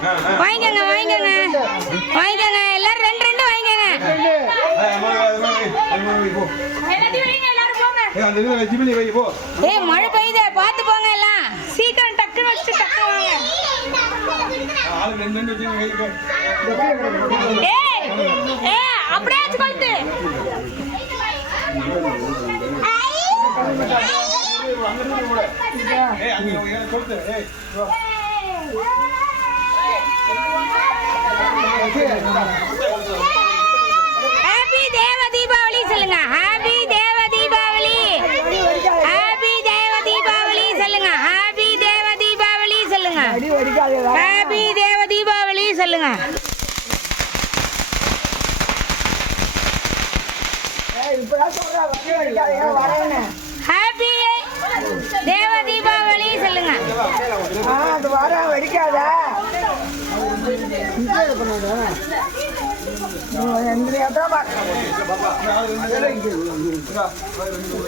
வாங்கிக்கோங்க வாங்கிக்கோங்க வாங்கிக்கோங்க எல்லாரும் ரெண்டு ரெண்டு வாங்கிக்கோங்க ஏய் மழை பெய்யுதே பார்த்து போங்க எல்லாம் சீக்கிரம் டக்குன்னு வச்சு டக்கு வாங்க ஏய் ஏய் அப்படியே வச்சு கொளுத்து ஹாப்பி தேவ தீபாவளி சொல்லுங்க. ஹாப்பி தேவ தீபாவளி ஹாப்பி தேவ தீபாவளி சொல்லுங்க. ஹாப்பி தேவ தீபாவளி சொல்லுங்க. அடி ஹாப்பி தேவ தீபாவளி சொல்லுங்க. இப்பதான் ஹாப்பி தேவ தீபாவளி சொல்லுங்க அது வரேன் வெடிக்காத. எந்த